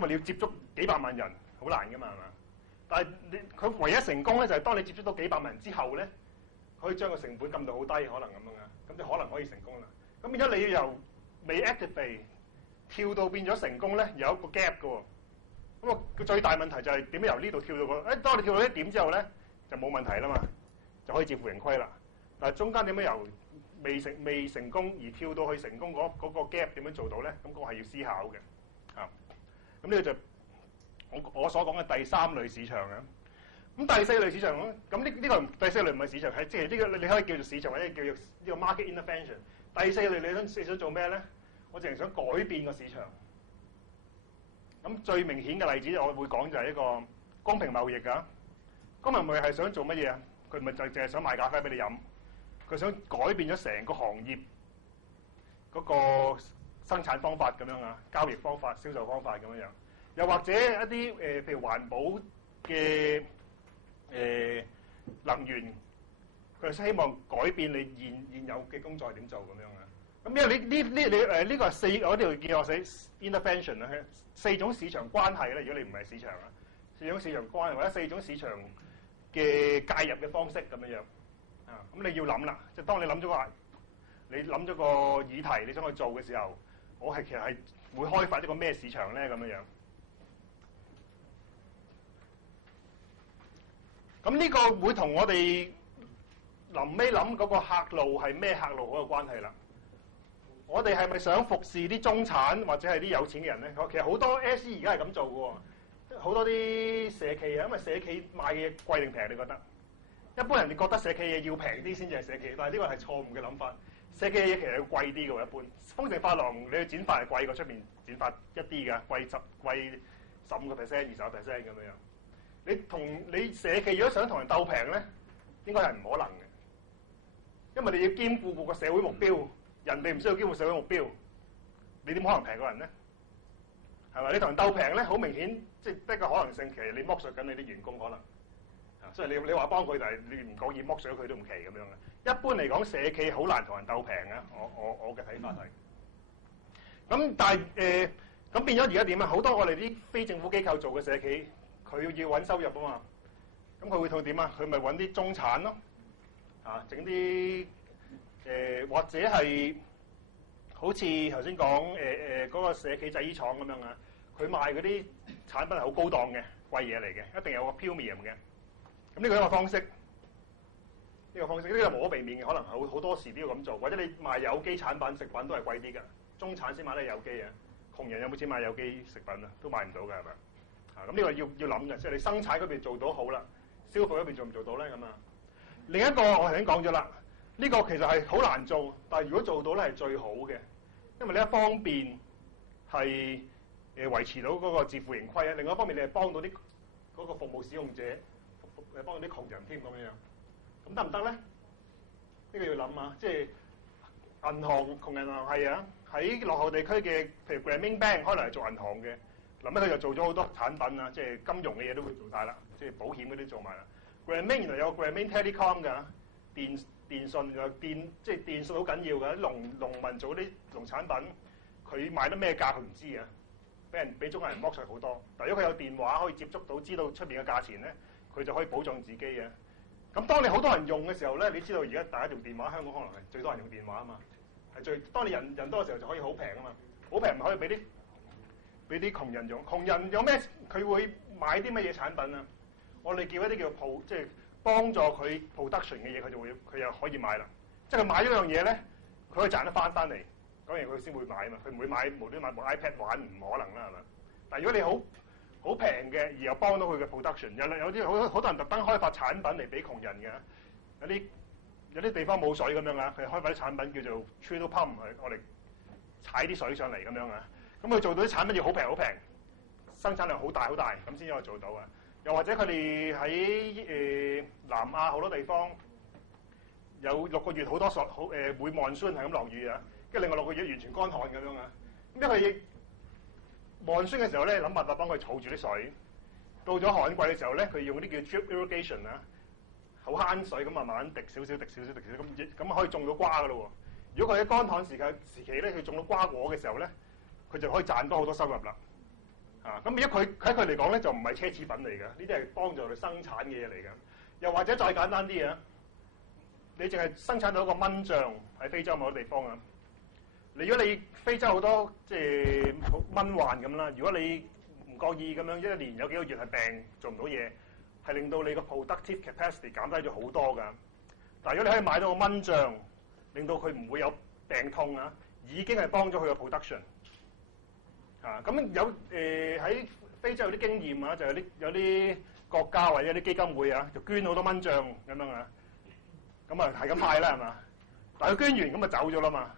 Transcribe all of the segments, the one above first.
因為你要接觸幾百萬人，好難噶嘛，係嘛？但係佢唯一成功咧，就係當你接觸到幾百萬人之後咧，可以將個成本撳到好低，可能咁樣啊，咁就可能可以成功啦。咁變咗你要由未 activate 跳到變咗成功咧，有一個 gap 嘅喎。咁啊，個最大問題就係點樣由呢度跳到當你跳到一點之後咧，就冇問題啦嘛，就可以自負盈虧啦。但係中間點樣由未成功而跳到去成功嗰個 gap 點樣做到咧？咁嗰個係要思考嘅。咁呢個就我所講嘅第三類市場啊。咁第四類市場咁呢個第四類唔係市場，係即係呢個你可以叫做市場或者叫做呢個 market intervention。第四類你想做咩咧？我淨係想改變個市場。咁最明顯嘅例子我會講就係一個公平貿易㗎。公平貿易係想做乜嘢啊？佢唔係就淨係想賣咖啡俾你飲，佢想改變咗成個行業嗰個生產方法咁樣啊，交易方法、銷售方法咁樣樣。又或者一啲譬如環保嘅能源，佢係希望改變你現有嘅工作係點做咁樣啊。咁因為呢個係我呢度叫我寫 intervention 啦，四種市場關係咧。如果你唔係市場啊，四種市場關係或者四種市場嘅介入嘅方式咁樣樣啊。咁你要諗啦，即係當你諗咗個議題你想去做嘅時候，我其實係會開發一個咩市場咧咁樣樣。咁呢個會同我哋臨尾諗嗰個客路係咩客路好有關係啦。我哋係咪想服侍啲中產或者係啲有錢嘅人咧？其實好多 SE 而家係咁做嘅喎，好多啲社企啊，因為社企賣嘅嘢貴定平？你覺得？一般人哋覺得社企嘢要平啲先至係社企，但係呢個係錯誤嘅諗法。社企嘢其實要貴啲嘅喎，一般。豐盛髮廊你去剪髮係貴過出邊剪髮一啲㗎，貴15%、20%咁樣樣。你社企如果想同人鬥平咧，應該係唔可能嘅，因為你要兼顧個社會目標。人哋唔需要兼顧社會目標，你點可能平過人咧？係咪？你同人鬥平咧，好明顯，即係得個可能性，其實你剝削緊你啲員工可能。所以你話幫佢，但係你唔講意剝削佢都唔奇咁樣嘅。一般嚟講，社企好難同人鬥平嘅。我嘅睇法係。咁但係咁變咗而家點啊？好多我哋啲非政府機構做嘅社企，佢要揾收入啊嘛。咁佢會到點啊？佢咪揾啲中產咯，整啲。或者係好似頭先講嗰個社企製衣廠咁樣啊，佢賣嗰啲產品係好高檔嘅貴嘢嚟嘅，一定有個 premium 嘅。咁呢個一個方式，呢個無可避免嘅，可能好多時都要咁做。或者你賣有機產品食品都係貴啲㗎，中產先買得有機啊，窮人有冇錢買有機食品啊？都買唔到㗎係咪？咁呢個要諗嘅，即係你生產嗰邊做到好啦，消費嗰邊做唔做到咧咁啊？另一個我頭先講咗啦。呢個其實係好難做，但係如果做到咧係最好嘅，因為呢一方面係維持到嗰個自負盈虧啊，另外一方面你係幫到啲嗰個服務使用者，幫到啲窮人添咁樣樣，咁得唔得咧？呢個要諗啊，即係銀行窮人銀行係啊，喺落後地區嘅，譬如 Grameen Bank 可能係做銀行嘅，臨尾佢就做咗好多產品啊，即係金融嘅嘢都會做晒啦，即係保險嗰啲做埋啦。Grameen 原來有 Grameen Telecom 㗎，電信又即係電信好緊要㗎，農民做啲農產品，佢賣得咩價佢唔知啊，俾中國人剝削好多。但如果佢有電話可以接觸到，知道出邊嘅價錢咧，佢就可以保障自己嘅。咁當你好多人用嘅時候咧，你知道而家大家用電話，香港可能係最多人用電話啊嘛，係當你人多嘅時候就可以好平啊嘛，好平咪可以俾啲窮人用。窮人有咩？佢會買啲乜嘢產品啊？我哋叫一啲叫即係幫助佢 production 嘅嘢，佢又可以買啦。即係佢買咗樣嘢咧，佢可以賺得翻嚟，嗰樣佢先會買啊嘛。佢唔會無端買部 iPad 玩，唔可能啦係嘛？但係如果你好平嘅，而又幫到佢嘅 production， 有啲好多人特登開發產品嚟俾窮人嘅。有啲地方冇水咁樣啊，佢開發啲產品叫做 Triddle Pump， 我哋踩啲水上嚟咁樣啊。咁佢做到啲產品要好平，生產量好大咁先可以做到啊。又或者佢哋喺南亞好多地方有6個月好多會 monsoon 係咁落雨啊，跟住另外6個月完全乾旱咁樣啊。咁因為 monsoon 嘅時候咧，諗辦法幫佢儲住啲水。到咗旱季嘅時候咧，佢用嗰啲叫 drip irrigation 啊，好慳水咁慢慢滴少少咁可以種到瓜噶咯喎。如果佢喺乾旱時期咧，佢種到瓜果嘅時候咧，佢就可以賺多好多收入啦。咁而家佢喺佢嚟講咧就唔係奢侈品嚟嘅，呢啲係幫助佢生產嘅嘢嚟嘅。又或者再簡單啲啊，你淨係生產到一個蚊帳喺非洲某啲地方啊。如果你非洲好多即係蚊患咁啦，如果你唔覺意咁樣一年有幾個月係病做唔到嘢，係令到你個 productive capacity 減低咗好多㗎。但係如果你可以買到個蚊帳，令到佢唔會有病痛啊，已經係幫咗佢個 production。咁有喺非洲有啲經驗啊，就有啲國家或者有啲基金會啊，就捐好多蚊帳咁樣啊，咁啊係咁派啦係嘛？但係佢捐完咁就走咗啦嘛，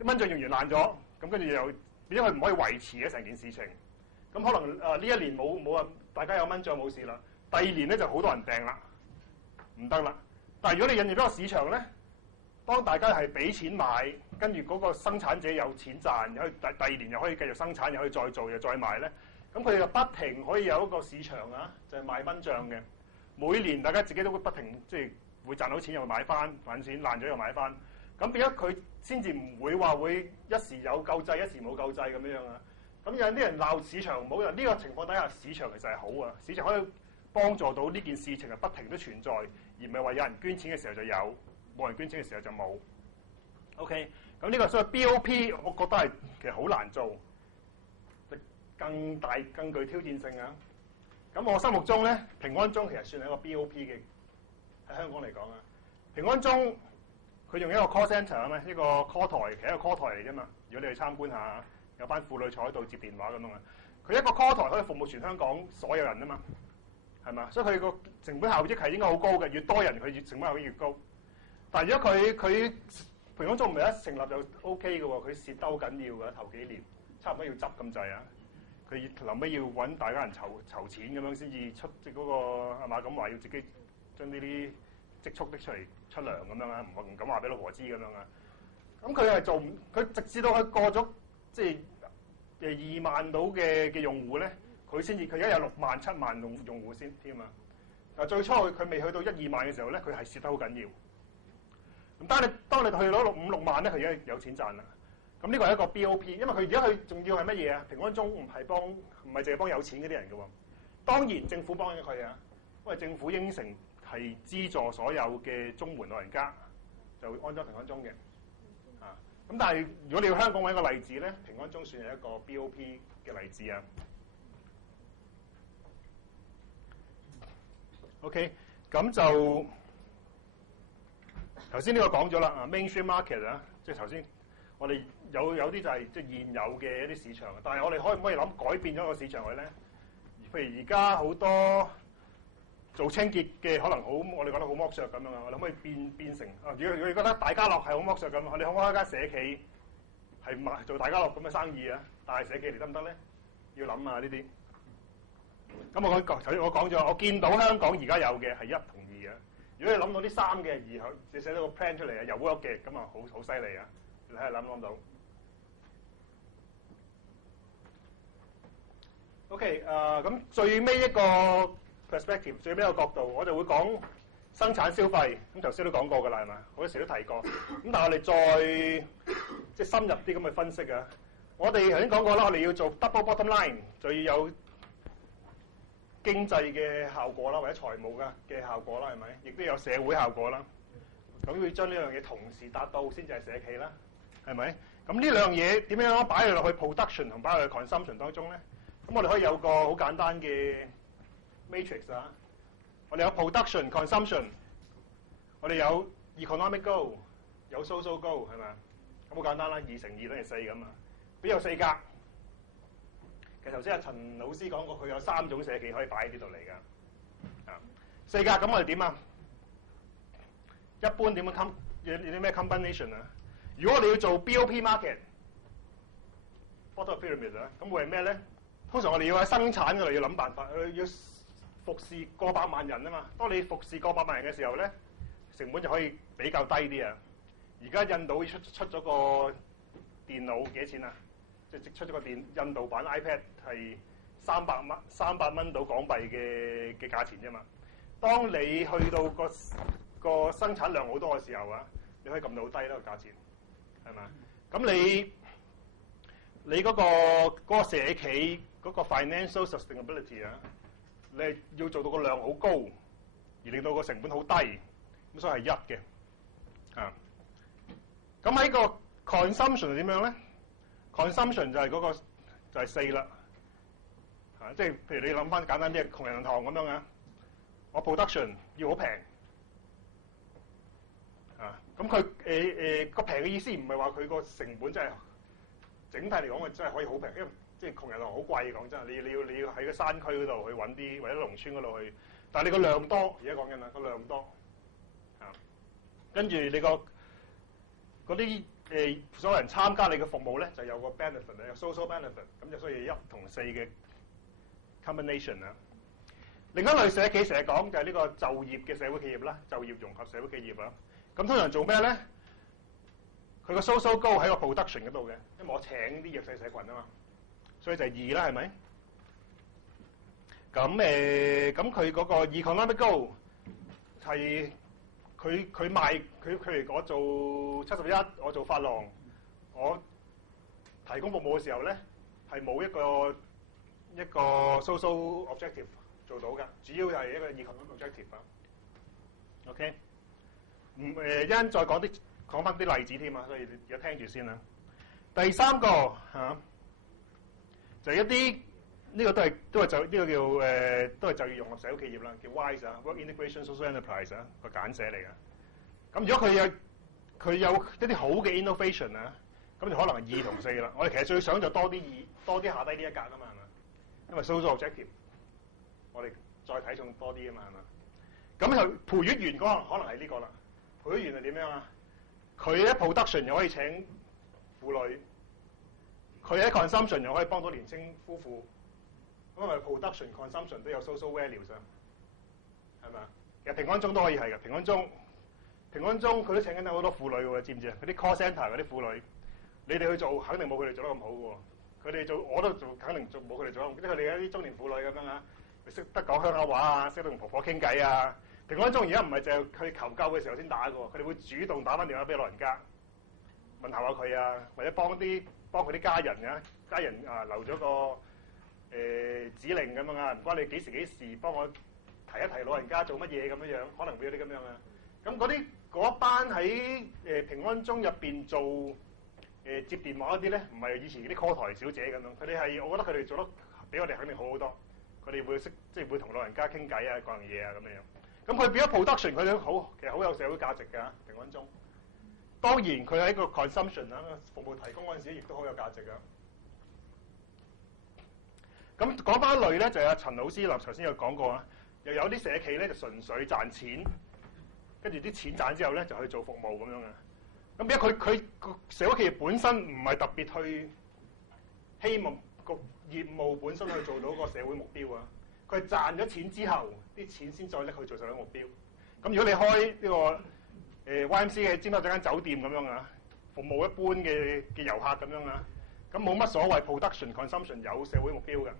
啲蚊帳用完爛咗，咁跟住又變咗佢唔可以維持嘅成件事情。咁可能呢一年冇啊，大家有蚊帳冇事啦。第二年咧就好多人病啦，唔得啦。但係如果你引入咗個市場咧，當大家係俾錢買，跟住嗰個生產者有錢賺，又可以第二年又可以繼續生產，又可以再做又再賣咧，咁佢哋就不停可以有一個市場啊，就係賣蚊帳嘅。每年大家自己都會不停即係會賺到錢又買翻，揾錢爛咗又買翻，咁變咗佢先至唔會話會一時有救濟一時冇救濟咁樣啊。咁有啲人鬧市場唔好，呢個情況底下市場其實係好啊，市場可以幫助到呢件事情係不停都存在，而唔係話有人捐錢嘅時候就有，冇人捐錢嘅時候就冇。OK， 咁呢個所謂 BOP， 我覺得係其實好難做，更具挑戰性啊。咁我心目中咧，平安鐘其實算係一個 BOP 嘅，喺香港嚟講啊。平安鐘佢用一個 call centre 啊嘛，一個 call 台，其實一個 call 台嚟啫嘛。如果你去參觀下，有班婦女坐喺度接電話咁樣啊，佢一個 call 台可以服務全香港所有人啊嘛，係嘛？所以佢個成本效益係應該好高嘅，越多人佢成本效益越高。但係如果佢平安鐘唔係一成立就 OK 嘅喎，佢蝕得好緊要嘅，頭幾年差唔多要執咁滯啊！佢臨尾要揾大家人籌錢咁樣先至出即嗰個係嘛？咁話要自己將呢啲積蓄拎出嚟出糧咁樣啊，唔敢話俾老婆知咁樣啊。咁佢係做唔佢直至到佢過咗即係2萬到嘅用戶咧，佢而家有6萬7萬用戶先添啊！嗱，最初佢未去到1-2萬嘅時候咧，佢係蝕得好緊要。咁當你去到5-6萬咧，佢而家有錢賺啦。咁呢個係一個 BOP， 因為佢而家佢仲要係乜嘢啊？平安鐘唔係淨係幫有錢嗰啲人嘅喎。當然政府幫緊佢啊，因為政府應承係資助所有嘅綜援老人家就會安裝平安鐘嘅。咁但係如果你要香港揾一個例子咧，平安鐘算係一個 BOP 嘅例子啊。OK， 咁就頭先呢個講咗啦，mainstream market 啊，即係頭先我哋有啲就係即係現有嘅一啲市場，但係我哋可唔可以諗改變咗個市場佢咧？譬如而家好多做清潔嘅可能好，我哋覺得好剝削咁樣啊，我哋可唔可以變成啊？如果你覺得大家樂係好剝削咁，我哋可唔可以開間社企係做大家樂咁嘅生意啊？帶社企嚟得唔得咧？要諗啊呢啲。咁頭先我講咗，我見到香港而家有嘅係1同2嘅。如果你諗到啲3嘅，然後你寫到個 plan 出嚟啊，又 work 嘅，咁啊好犀利啊！你睇下諗到。OK， 咁最尾一個 perspective， 最尾一個角度，我就會講生產消費。咁頭先都講過㗎啦，係嘛？好多時都提過。咁但係我哋再即係深入啲咁去分析啊。我哋頭先講過啦，我哋要做 double bottom line， 就要有經濟嘅效果啦，或者財務嘅效果啦，係咪？亦都有社會效果啦。咁要將呢樣嘢同時達到先至係社企啦，係咪？咁呢兩樣嘢點樣擺落去 production 同擺落去 consumption 當中咧？咁我哋可以有個好簡單嘅 matrix 啊。我哋有 production、consumption， 我哋有 economic goal， 有 social goal， 係咪啊？咁好簡單啦，2乘2等於4咁啊。邊有4格？其實頭先阿陳老師講過，佢有3種社企可以擺喺呢度嚟㗎。啊，4格咁我哋點啊？一般點樣有啲咩 combination 啊？如果我哋要做 BOP market，bottom pyramid 啊，咁會係咩咧？通常我哋要喺生產嗰度要諗辦法，要服侍過百萬人啊嘛。當你服侍過百萬人嘅時候咧，成本就可以比較低啲啊。而家印度出咗個電腦幾多錢啊？即係出咗個印度版 iPad 係300蚊到港幣嘅價錢啫嘛。當你去到個生產量好多嘅時候啊，你可以撳到好低啦個價錢，係嘛？咁你嗰個社企嗰個 financial sustainability 啊，你係要做到個量好高，而令到個成本好低，咁所以係一嘅。啊，咁喺個 consumption 係點樣咧 ？consumption 就係嗰個就係4啦。啊，即係譬如你諗翻簡單啲，窮人銀行咁樣啊，我 production 要好平。啊，咁佢個平嘅意思唔係話佢個成本真係整體嚟講，真係可以好平，因為即係窮人銀行好貴，講真，你要喺個山區嗰度去揾啲，或者農村嗰度去，但係你個量多，而家講緊啦，個量多。啊，跟住你個嗰啲所有人參加你嘅服務咧，就有個 benefit 有 social benefit， 咁就所以1同4嘅 combination 啊。另一類社企成日講就係呢個就業嘅社會企業啦，就業融合社會企業啊。咁通常做咩咧？佢個 social goal 喺個 production 嗰度嘅，因為我請啲弱勢社群啊嘛，所以就係2啦，係咪？咁咁佢嗰個 economic goal 係佢賣佢譬如我做71，我做髮廊，我提供服務嘅時候咧，係冇一個 social objective 做到嘅，主要係一個 economic objective 啊。OK， 一陣再講翻啲例子添啊，所以而家聽住先啦。第3個就係一啲呢個都係就呢個叫都係就業融合社會企業啦，叫 WISE 啊 ，Work Integration Social Enterprise 啊，個簡寫嚟嘅。咁如果佢有一啲好嘅 innovation 啊，咁就可能係2同4啦。我哋其實最想就多啲下低呢一格啊嘛，係嘛？因為 social objective， 我哋再睇重多啲啊嘛，係嘛？咁就培育員可能係呢個啦。培育員係點樣啊？佢喺 production 又可以請婦女，佢喺 consumption 又可以幫到年青夫婦。因為 production consumption 都有 social values 啊，係咪啊？其實平安鐘都可以係嘅，平安鐘佢都請緊好多婦女喎，知唔知啊？嗰啲 call centre 嗰啲婦女，你哋去做肯定冇佢哋做得咁好嘅喎。佢哋做我都做，肯定做冇佢哋做得咁。即係佢哋一啲中年婦女咁樣啊，識得講鄉下話啊，識得同婆婆傾偈啊。平安鐘而家唔係淨係佢求救嘅時候先打嘅喎，佢哋會主動打翻電話俾老人家問候下佢啊，或者幫佢啲家人啊，留咗個指令咁樣啊，唔該你幾時幫我提一提老人家做乜嘢咁樣，可能會有啲咁樣啊。咁嗰班喺平安鐘入邊做接電話嗰啲咧，唔係以前啲 call 台小姐咁樣，佢哋係我覺得佢哋做得比我哋肯定好好多。佢哋會即係會同老人家傾偈啊，講樣嘢啊咁樣。咁佢變咗 production， 佢都其實好有社會價值㗎。平安鐘當然佢喺個 consumption 啊服務提供嗰陣時，亦都好有價值㗎。咁講翻一類咧，就係阿陳老師頭先有講過啊，又有啲社企咧就純粹賺錢，跟住啲錢賺之後咧就去做服務咁樣嘅。咁因為佢個社會企業本身唔係特別去希望個業務本身去做到個社會目標啊，佢係賺咗錢之後，啲錢先再拎去做社會目標。咁如果你開呢個YMCA 喺尖沙咀間酒店咁樣啊，服務一般嘅遊客咁樣啊。咁冇乜所謂 production consumption 有社會目標嘅，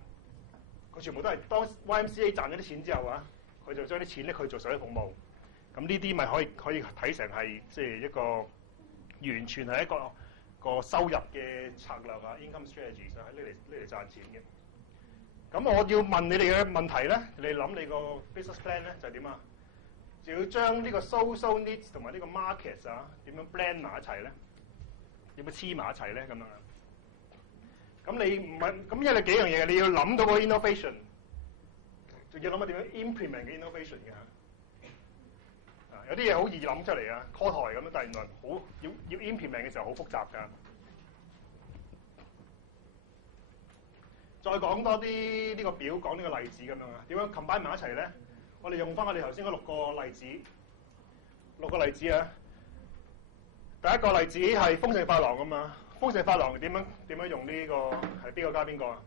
佢全部都係當 YMCA 賺咗啲錢之後啊，佢就將啲錢拎去做社會服務。咁呢啲咪可以睇成係即係一個完全係一個收入嘅策略啊 ，income strategy 就係呢嚟賺錢嘅。咁我要問你哋嘅問題咧，你諗你個 business plan 咧就係點啊？就要將呢個 social needs 同埋呢個 markets 啊點樣 blend 埋一齊咧？點樣黐埋一齊咧？咁樣啊？咁你唔係咁，因為你幾樣嘢，你要諗到個 innovation， 仲要諗下點樣 implement 嘅 innovation 嘅嚇。有啲嘢好易諗出嚟啊 ，call 台咁樣，但係原來好要 implement 嘅時候好複雜㗎。再講多啲呢個表，講呢個例子咁樣啊，點樣 combine 埋一齊咧？我哋用翻我哋頭先嗰6個例子，6個例子啊。第一個例子係豐盛髮廊啊嘛。豐盛髮廊點樣用呢個係邊個加邊個啊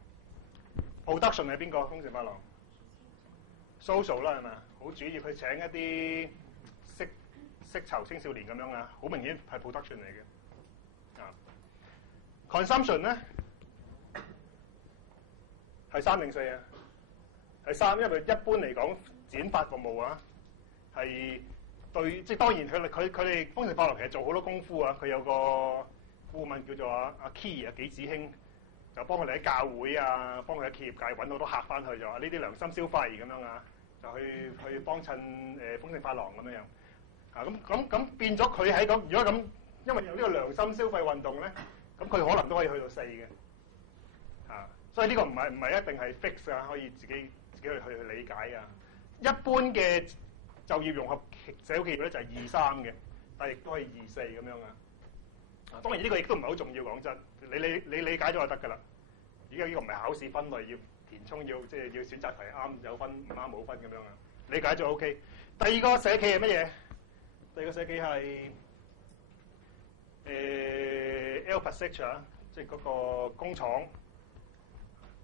？Production 係邊個？豐盛髮廊 social 啦係咪？好主要佢請一啲識籌青少年咁樣啊，好明顯係 production 嚟嘅。啊 ，consumption 咧係3定4啊？係3，因為一般嚟講剪髮服務啊係對，即係當然佢哋豐盛髮廊其實做好多功夫啊，佢有個顧問叫做阿 Key 啊，紀子興就幫佢哋喺教會啊，幫佢喺企業界揾好多客翻去，就話呢啲良心消費咁樣啊，就去幫襯豐盛髮廊咁樣啊。咁變咗佢喺咁，如果咁，因為有呢個良心消費運動咧，咁佢可能都可以去到4嘅啊。所以呢個唔係一定係 fix 啊，可以自己去理解啊。一般嘅就業融合社會企業咧就係2-3嘅，但係亦都可以2-4咁樣啊。當然呢個亦都唔係好重要，講真，你理解咗就得㗎啦。而家呢個唔係考試分類，要填充，要選擇題啱有分，唔啱冇分咁樣啊。理解咗 OK。第二個社企係乜嘢？第二個社企係L-Pasage 啊，即係嗰個工廠。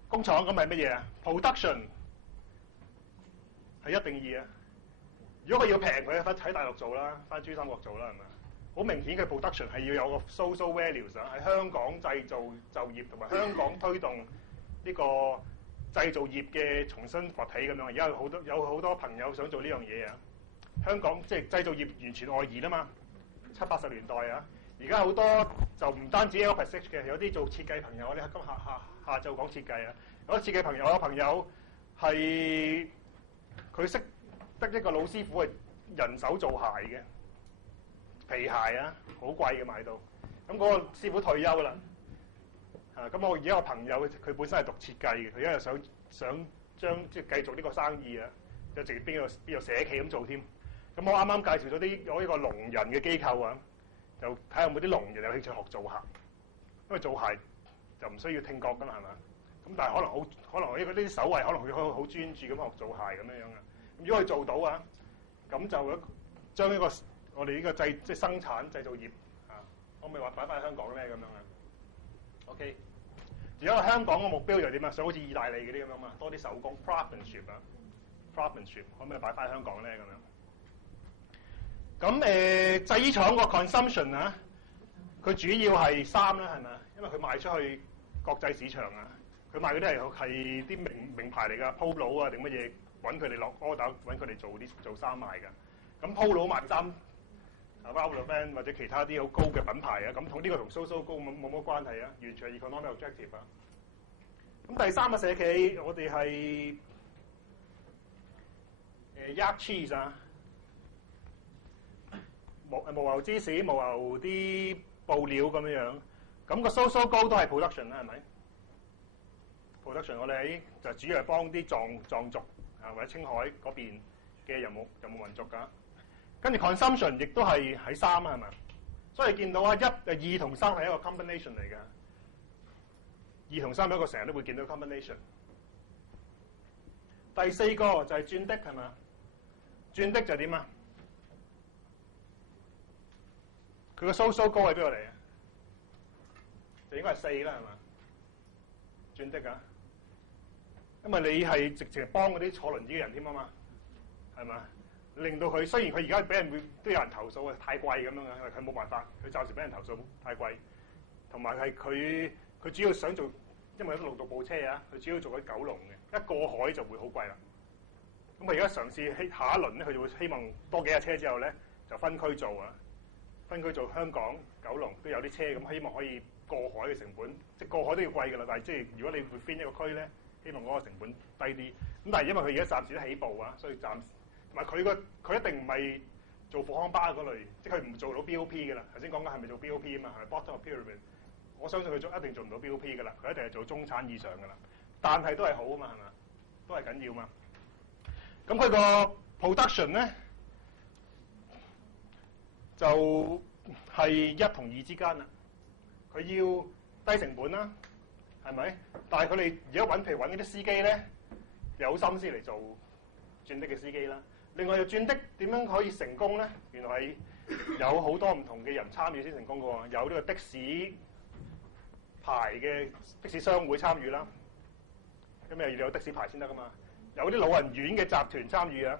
工廠咁係乜嘢啊 ？Production 係一定義啊。如果佢要平，佢喺大陸做啦，翻珠三角做啦，係咪？好明顯嘅 production 係要有個 social values 啊，喺香港製造就業同埋香港推動呢個製造業嘅重新崛起咁樣。而家有好多朋友想做呢樣嘢啊。香港即係製造業完全外移啦嘛，70-80年代啊。而家好多就唔單止 L-Pasage 嘅，有啲做設計朋友，你今下晝講設計啊。有啲設計朋友，有朋友係佢識得一個老師傅係人手做鞋嘅。皮鞋啊，好貴嘅買到，咁嗰個師傅退休啦，咁我而家個朋友佢本身係讀設計嘅，佢而家又想將即係繼續呢個生意啊，就直接邊個社企咁做添。咁我啱啱介紹咗有一個聾人嘅機構啊，就睇下有冇啲聾人有興趣學做鞋，因為做鞋就唔需要聽覺㗎嘛，係嘛？咁但係可能呢啲手藝可能佢可以好專注咁學做鞋咁樣樣啊。如果佢做到啊，咁就將呢個我哋呢個即係生產製造業啊，可唔可以話擺翻喺香港咧咁樣啊 ？OK， 而家香港嘅目標就點啊？想好似意大利嗰啲咁樣嘛，多啲手工 craftsmanship 啊 ，craftsmanship 可唔可以擺翻喺香港咧咁樣？咁製衣廠個 consumption 啊，佢主要係衫啦，係咪啊？因為佢賣出去國際市場啊，佢賣嗰啲係啲名牌嚟㗎 ，Polo 啊定乜嘢，揾佢哋落 order， 揾佢哋做衫賣㗎。咁 Polo 賣衫。Ralph Lauren 或者其他啲好高嘅品牌啊，咁同呢個同 social 高冇乜關係啊，完全係 economic objective 啊。咁第三個社企，我哋係Yak Cheese 啊，無牛芝士、無牛啲布料咁樣樣。咁個 social 高都係 production 啦，係咪 ？production 我哋喺就主要係幫啲藏族啊或者青海嗰邊嘅遊牧民族㗎。跟住 consumption 亦都係喺3啊，係咪？所以見到啊2同3係一個 combination 嚟嘅，2同3係一個成日都會見到 combination。第4個就係轉的係咪？轉的就係點啊？佢個 social 高喺邊度嚟啊？就應該係4啦，係嘛？轉的啊，因為你係直情係幫嗰啲坐輪椅嘅人添啊嘛，係嘛？令到佢雖然佢而家俾人都有人投訴啊，太貴咁樣嘅，因為佢冇辦法，佢暫時俾人投訴太貴，同埋係佢主要想做，因為有陸續部車啊，佢主要做喺九龍嘅，一過海就會好貴啦。咁佢而家嘗試下一輪咧，佢就會希望多幾架車之後咧，就分區做啊，分區做香港、九龍都有啲車，咁希望可以過海嘅成本，即係過海都要貴㗎啦。但係即係如果你會分一個區咧，希望嗰個成本低啲。咁但係因為佢而家暫時都起步啊，所以暫時。同埋佢一定唔係做富康巴嗰類，即係佢唔做到 BOP 嘅啦。頭先講緊係咪做 BOP 啊嘛？係咪 bottom of pyramid？我相信佢一定做唔到 BOP 嘅啦，佢一定係做中產以上嘅啦。但係都係好啊嘛，係嘛？都係緊要嘛。咁佢個 production 咧就係1同2之間啦。佢要低成本啦，係咪？但係佢哋而家譬如揾嗰啲司機咧，有心思嚟做轉的嘅司機啦。另外又轉的點樣可以成功咧？原來係有好多唔同嘅人參與先成功嘅喎。有呢個的士牌嘅的士商會參與啦，咁又要有的士牌先得噶嘛。有啲老人院嘅集團參與啊，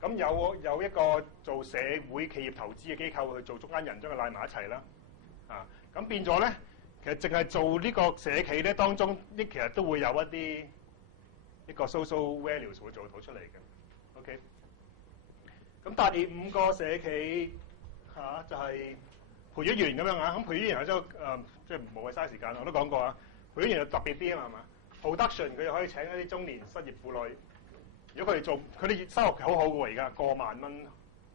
咁有一個做社會企業投資嘅機構去做中間人，將佢拉埋一齊啦，咁變咗咧，其實淨係做呢個社企咧，當中其實都會有一個 social values 會做到出嚟嘅 ，OK。咁第5個社企就係培育員咁樣啊，咁培育員有即係無謂嘥時間，我都講過啊。培育員就特別啲啊嘛，係嘛？Production 佢又可以請一啲中年失業婦女，如果佢哋做，佢哋收入好好嘅喎，而家過萬蚊，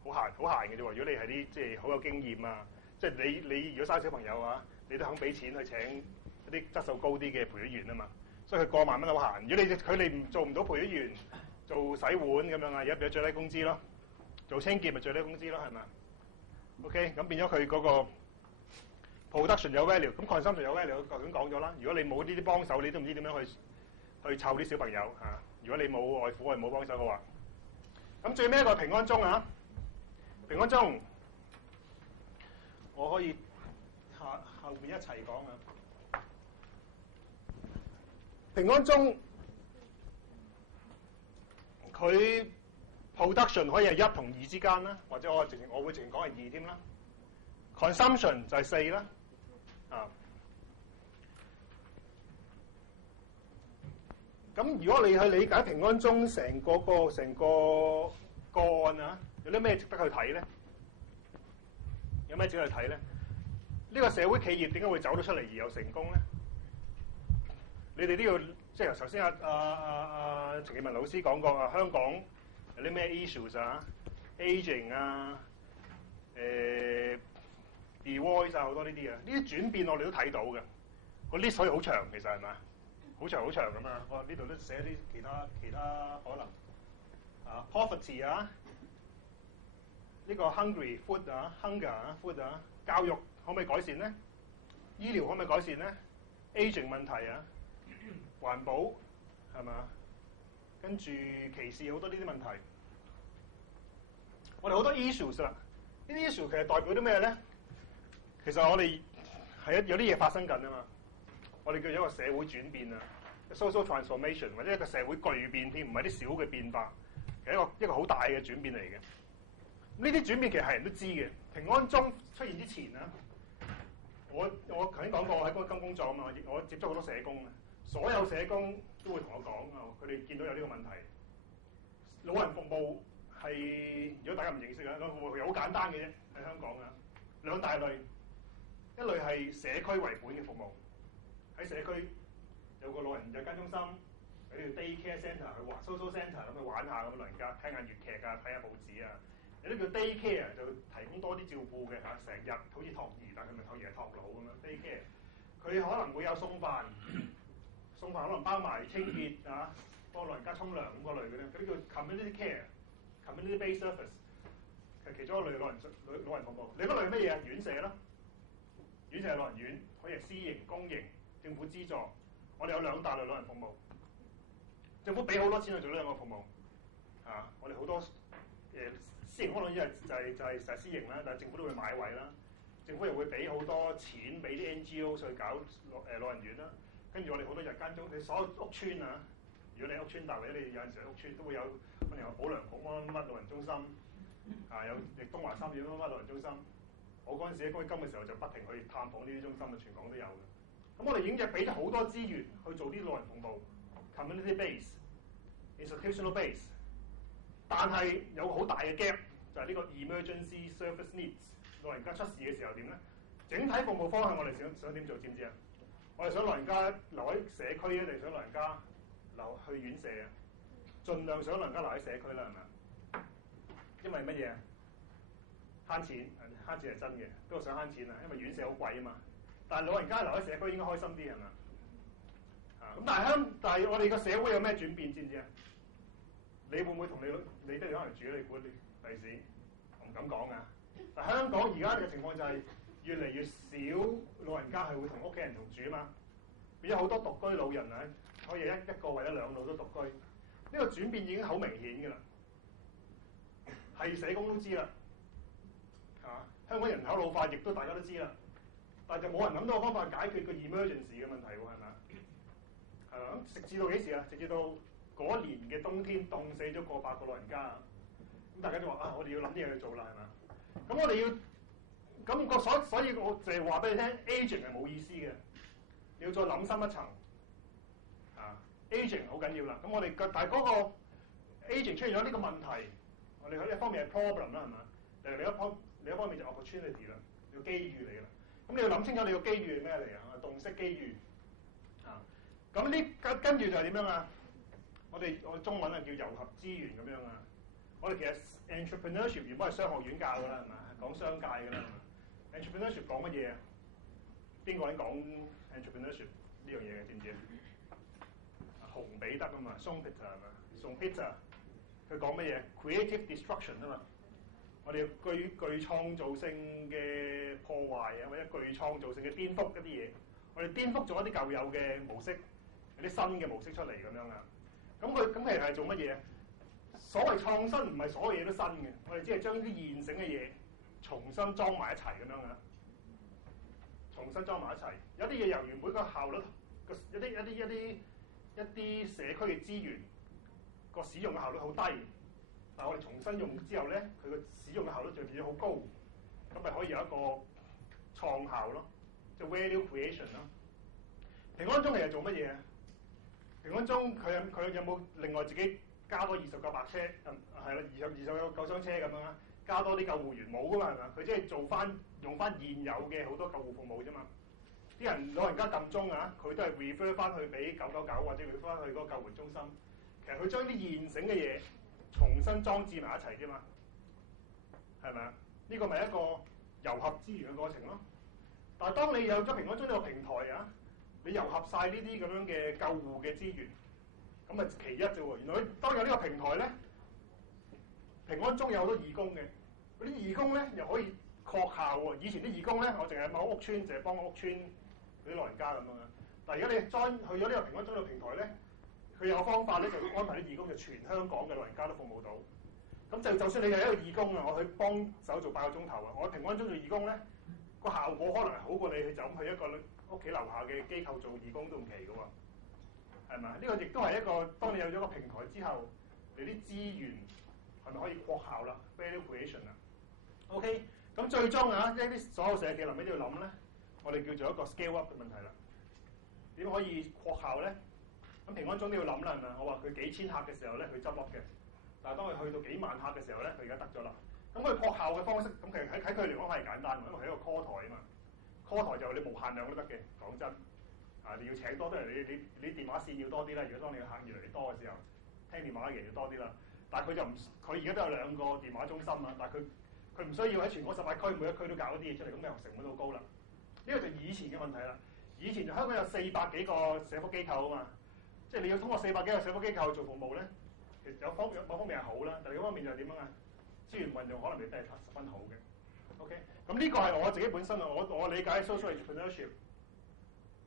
好閒嘅啫喎。如果你係啲即係好有經驗啊，即係你如果生小朋友啊，你都肯俾錢去請一啲質素高啲嘅培育員啊嘛，所以佢過萬蚊好閒。如果佢哋做唔到培育員，做洗碗咁樣啊，而家俾咗最低工資咯，做清潔咪最低工資咯，係咪 ？OK， 咁變咗佢嗰個 production 有 value， 咁 consumption 有 value， 我頭先講咗啦。如果你冇呢啲幫手，你都唔知點樣去湊啲小朋友嚇。如果你冇外父或者冇幫手嘅話，咁最尾一個平安鐘啊，平安鐘我可以後邊一齊講啊。平安鐘佢 production 可以係1同2之間啦，或者我會直情講係2添啦。consumption 就係4啦，啊。咁如果你去理解平安鐘成個個案啊，有啲咩值得去睇咧？有咩值得去睇咧？呢個社會企業點解會走得出嚟而又成功咧？你哋都要即係頭先陳健民老師講過啊，香港有啲咩 issues 啊 ，aging 啊，divorce 啊，好多呢啲啊，呢啲轉變我哋都睇到嘅。個 list 可以好長，其實係咪？好長咁啊！我呢度都寫啲其他可能啊 ，poverty 啊，呢個 hungry food 啊 ，hunger 啊 ，food 啊，教育可唔可以改善咧？醫療可唔可以改善咧 ？aging 問題啊，環保係嘛？跟住歧視好多呢啲問題，我哋好多 issues 啦。呢啲 issue 其實代表啲咩咧？其實我哋係有啲嘢發生緊啊嘛。我哋叫做一個社會轉變啊 ，social transformation 或者一個社會巨變添，唔係啲小嘅變化，其實一個好大嘅轉變嚟嘅。呢啲轉變其實係人都知嘅。平安鐘出現之前啊，我頭先講過，我喺嗰金工作啊嘛，我接觸好多社工啊，所有社工都會同我講啊，佢哋見到有呢個問題。老人服務係如果大家唔認識啊，老人服務係好簡單嘅啫，喺香港啊，兩大類，一類係社區為本嘅服務。喺社區有個老人日間中心，有啲叫 day care centre 去玩 social centre 咁去玩下咁，老人家睇下粵劇啊，睇下報紙啊。有啲叫 day care 就提供多啲照顧嘅嚇，成日好似托兒，但係佢唔係托兒係托老咁樣 day care。佢可能會有送飯可能包埋清潔啊，幫老人家沖涼咁嗰類嘅咧，嗰啲叫 community care、community based service 係其中一類老人服務。另一類係乜嘢啊？院舍咯，院舍係老人院，可以係私營、公營。政府資助，我哋有兩大類老人服務。政府俾好多錢去做呢兩個服務，啊，我哋好多私營安老院就係私營啦，但係政府都會買位啦。政府又會俾好多錢俾啲 NGO 去搞老人院啦。跟住我哋好多日間中，你所有屋邨啊，如果你屋邨大或者你有陣時喺屋邨都會有可能有保良局乜老人中心，啊有亦東華三院乜老人中心。我嗰陣時喺公積金嘅時候就不停去探訪呢啲中心啊，全港都有嘅。咁我哋已經俾咗好多資源去做啲老人服務 ，community base、institutional base， 但係有個好大嘅 gap，就係呢個 emergency service needs。老人家出事嘅時候點咧？整體服務方向我哋想點做？知唔知啊？我哋想老人家留喺社區咧，定想老人家留去院舍啊？盡量想老人家留喺社區啦，係咪啊？因為乜嘢啊？慳錢係真嘅，不過想慳錢啊，因為院舍好貴啊嘛。但係老人家留喺社區應該開心啲係嘛？啊咁但係我哋個社會有咩轉變知唔知啊？你會唔會同你爹哋可能住？你估第時我唔敢講啊！但香港而家嘅情況就係越嚟越少老人家係會同屋企人同住啊嘛，變咗好多獨居老人啊，可以一個或者兩老都獨居。呢個轉變已經好明顯㗎啦，係社工都知啦。啊，香港人口老化亦都大家都知啦。但係就冇人諗到個方法解決個 emergency 嘅問題喎，係咪？係嘛？咁直至到幾時啊？直至到嗰年嘅冬天凍死咗過百個老人家，咁大家就話啊，我哋要諗啲嘢去做啦，係嘛？咁我哋要咁所以我就係話俾你聽 ，aging 係冇意思嘅，你要再諗深一層啊 ，aging 好緊要啦。咁我哋但係嗰個 aging 出現咗呢個問題，我哋喺一方面係 problem 啦，係嘛？另一方面就 opportunity 啦。個機遇嚟㗎啦。咁你要諗清楚你個機遇係咩嚟啊？洞悉機遇啊！咁呢跟住就係點樣啊？我哋中文啊叫糅合資源咁樣啊。我哋其實 entrepreneurship 原本係商學院教㗎啦，係嘛？講商界㗎啦。entrepreneurship 講乜嘢啊？邊個人講 entrepreneurship 呢樣嘢嘅？知唔知啊？熊彼得啊嘛，松 Peter 係嘛？松 Peter 佢講乜嘢 ？creative destruction 啊嘛。我哋具創造性嘅破壞啊，或者具創造性嘅顛覆一啲嘢。我哋顛覆咗一啲舊有嘅模式，有啲新嘅模式出嚟咁樣啊。咁其實係做乜嘢？所謂創新唔係所有嘢都新嘅，我哋只係將啲現成嘅嘢重新裝埋一齊咁樣啊。重新裝埋一齊，有啲嘢由原本個效率一啲社區嘅資源個使用嘅效率好低。但係我哋重新用之後咧，佢個使用嘅效率就變咗好高，咁咪可以有一個創效咯，即係 value creation 咯。平安鐘其實做乜嘢啊？平安鐘佢有冇另外自己加多20架白車？係啦，20架救傷車咁樣啦，加多啲救護員冇噶嘛係咪？佢即係用翻現有嘅好多救護服務啫嘛。啲老人家撳鐘啊，佢都係 refer 翻去俾999或者 refer 翻去嗰個救援中心。其實佢將啲現成嘅嘢重新裝置埋一齊啫嘛，係咪啊？呢個咪一個糅合資源嘅過程咯。但係當你有咗平安鐘呢個平台啊，你糅合晒呢啲咁樣嘅救護嘅資源，咁啊其一啫喎。原來當有呢個平台咧，平安鐘有好多義工嘅，嗰啲義工咧又可以擴效喎。以前啲義工咧，我淨係某屋村，淨係幫屋村嗰啲老人家咁樣啊。但係而家你 join 去咗呢個平安鐘呢個平台咧，佢有個方法咧，就安排啲義工就全香港嘅老人家都服務到。咁就算你係一個義工啊，我去幫手做8個鐘頭啊，我平安鐘做義工咧，個效果可能係好過你就咁去一個屋企樓下嘅機構做義工都唔奇嘅喎，係咪？呢個亦都係一個當你有咗個平台之後，你啲資源係咪可以擴效啦 ？value creation 啦。OK， 咁最終啊，一啲所有社企臨尾都要諗咧，我哋叫做一個 scale up 嘅問題啦。點可以擴效咧？咁平安鐘都要諗啦，係咪？我話佢幾千客嘅時候咧，佢執笠嘅。但係當佢去到幾萬客嘅時候咧，佢而家得咗啦。咁佢擴效嘅方式，咁其實喺佢嚟講係簡單嘅，因為係一個 call 台啊嘛。call 台就你無限量都得嘅，講真。啊，你要請多啲人，你電話線要多啲啦。如果當你嘅客越嚟越多嘅時候，聽電話嘅人要多啲啦。但係佢就唔，佢而家都有2個電話中心啊。但係佢唔需要喺全港18區每一區都搞啲嘢出嚟，咁又成本都好高啦。呢個就以前嘅問題啦。以前香港有400幾個社福機構啊嘛。即係你要通過400幾個社福機構做服務咧，其實有某方面係好啦，但係另一方面就係點樣啊？資源運用可能未必係十分好嘅。OK， 咁呢個係我自己本身啊，我理解 social entrepreneurship，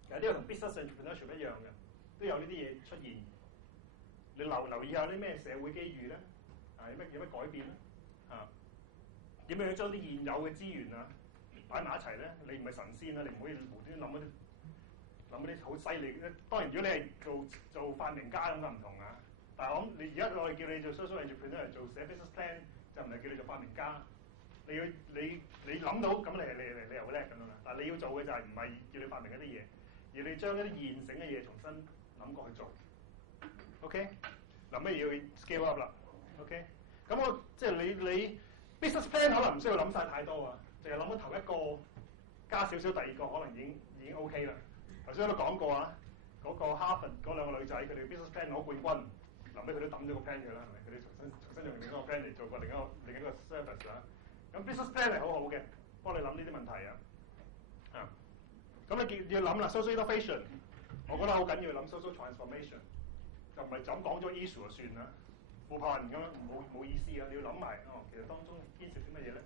其實呢個同 business entrepreneurship 一樣嘅，都有呢啲嘢出現。你留意下啲咩社會機遇咧？啊，有咩改變咧？啊，點樣將啲現有嘅資源啊擺埋一齊咧？你唔係神仙啦，你唔可以無端端諗嗰啲好犀利嘅。當然，如果你係做發明家咁就唔同啊。但係我諗你而家我哋叫你做 social entrepreneur 做寫 business plan， 就唔係叫你做發明家。你諗到咁你又好叻咁樣啦。但係你要做嘅就係唔係叫你發明一啲嘢，而你將一啲現成嘅嘢重新諗過去做。OK， 諗乜嘢要 scale up 啦。OK， 咁我即係你 business plan 可能唔需要諗晒太多啊，淨係諗咗頭一個加少少第二個可能已經 OK 啦。頭先我都講過啊，嗰個哈佛嗰2個女仔佢哋 business plan 攞冠軍，臨尾佢都抌咗個 plan 佢啦，係咪？佢哋重新用另一個 plan 嚟做過另一個 service 啦。咁 business plan 係好好嘅，幫你諗呢啲問題啊。啊，咁你要諗啦 social innovation， 我覺得好緊要諗 social transformation， 就唔係就咁講咗 issue 就算啦，副派人咁樣冇意思啊！你要諗埋其實當中牽涉啲乜嘢咧？